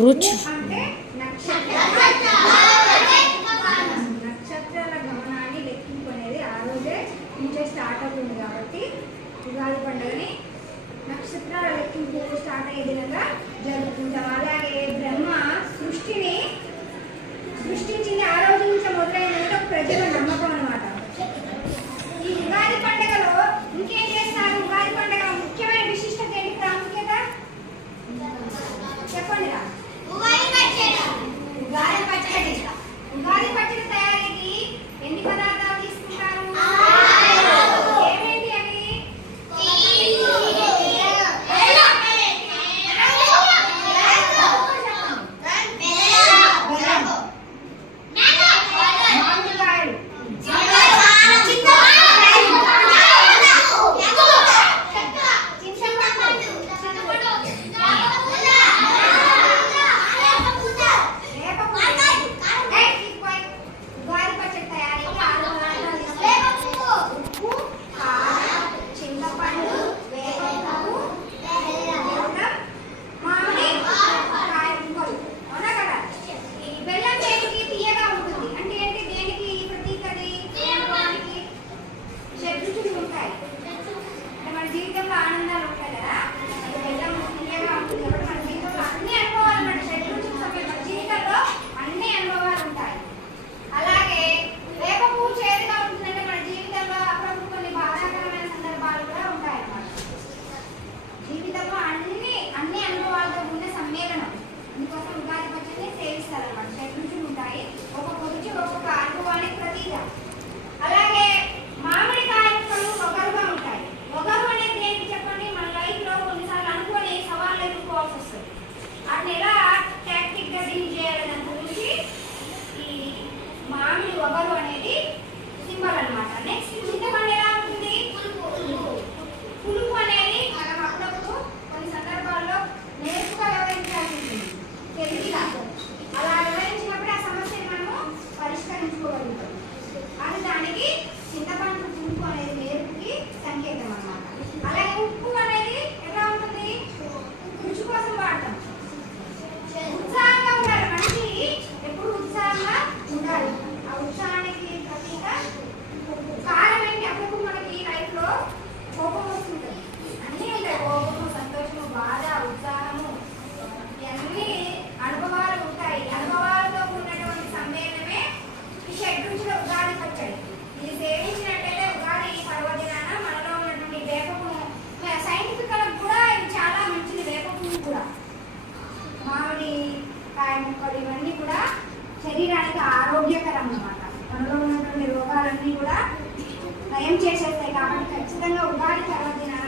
రుచి అంటే నక్షత్రాల గమనాన్ని లెక్కింపుకునేది ఆ రోజే నుంచే స్టార్ట్ అవుతుంది కాబట్టి ఉగాది పండుగని నక్షత్రాల లెక్కింపు స్టార్ట్ అయ్యే విధంగా జరుపుకుంటాం. అలాగే బ్రహ్మ సృష్టించింది ఆ రోజు నుంచి మొదలైనంత ప్రజల నమ్మకం అన్నమాట. ఈ ఉగాది పండుగలో ఇంకేం చేస్తారు? ఉగాది పండుగ ముఖ్యమైన విశిష్టత ఏంటి, ప్రాముఖ్యత చెప్పండి రా. ఉగాది పచ్చడి తయారీకి ఎన్ని పదార్థాలు తీసుకుంటారు? ఏమేంటి అవి? మామిడికాయలు, జీవితంలో ఆనందాలు ఉంటాయి కదా, బెల్లం తీయగా ఉంటుంది కాబట్టి మన జీవితంలో అన్ని అనుభవాలు మన షడ్రుచుల సమయంలో జీవితంలో అన్ని అనుభవాలు ఉంటాయి. అలాగే వేప పువ్వు చేదుగా ఉంటుందంటే మన జీవితంలో అప్పుడప్పుడు కొన్ని బాధాకరమైన సందర్భాలు కూడా ఉంటాయి అన్నమాట. జీవితంలో అన్ని అనుభవాలతో ఉన్న సమ్మేళనం. అందుకోసం ఉగాది పచ్చడిని సేవిస్తారన్నమాట. షడ్రుచులు ఉంటాయి, ఒక్కొక్క రుచి ఒక్కొక్క అనుభవానికి ప్రతీక. అలాగే మామిడికాయలు ఒగరుగా ఉంటాయి. ఒగరు అనేది ఏంటి చెప్పండి? మన లైఫ్ లో కొన్నిసార్లు అనుకోని సవాళ్ళు ఎదుర్కోవాల్సి వస్తుంది. వాటిని ఎలా టాక్టిక్ గా డీల్ చేయాలని గురించి ఈ మామిడి ఒగరు అనేది సింబల్ అన్నమాట. నెక్స్ట్ చింతపండు ఎలా ఉంటుంది? పులుపు అనేది మనం అప్పుడప్పుడు కొన్ని సందర్భాల్లో నేర్పుగా వివరించాల్సి ఉంటుంది, తెలివిగా. అలా వివరించినప్పుడు ఆ సమస్యను మనము పరిష్కరించుకోగలుగుతాం. అది దానికి చింతపండు పులుపు అనేది నేర్పుకి సంకేతం అన్నమాట. అలాగే ఉప్పు అనేది ఎలా ఉంటుంది? రుచి కోసం వాడతాం. ఉత్సాహంగా ఉండాలి మనిషి, ఎప్పుడు ఉత్సాహంగా ఉండాలి. ఆ ఉత్సాహానికి ప్రతీక ఉప్పు. కారం ఏంటి? అప్పుడు మనకి లైఫ్ లో కోపం వస్తుంటుంది, అన్నీ ఉంటాయి. కోపము, సంతోషము, బాధ, ఉత్సాహము, ఇవన్నీ అనుభవాలు ఉంటాయి. అనుభవాలతో ఉన్నటువంటి సమ్మేళనమే ఈ షడ్రుచుల ఉగాది పచ్చడి. ఇది సేవించినట్టయితే ఉగాది పర్వదినాన మనలో ఉన్నటువంటి వేపపును, సైంటిఫికల్ కూడా ఇది చాలా మంచిది. వేపపును కూడా, మామిడి కాయ ముక్కలు ఇవన్నీ కూడా శరీరానికి ఆరోగ్యకరం అన్నమాట. మనలో ఉన్నటువంటి రోగాలన్నీ కూడా నయం చేసేస్తాయి. కాబట్టి ఖచ్చితంగా ఉగాది పర్వదినాన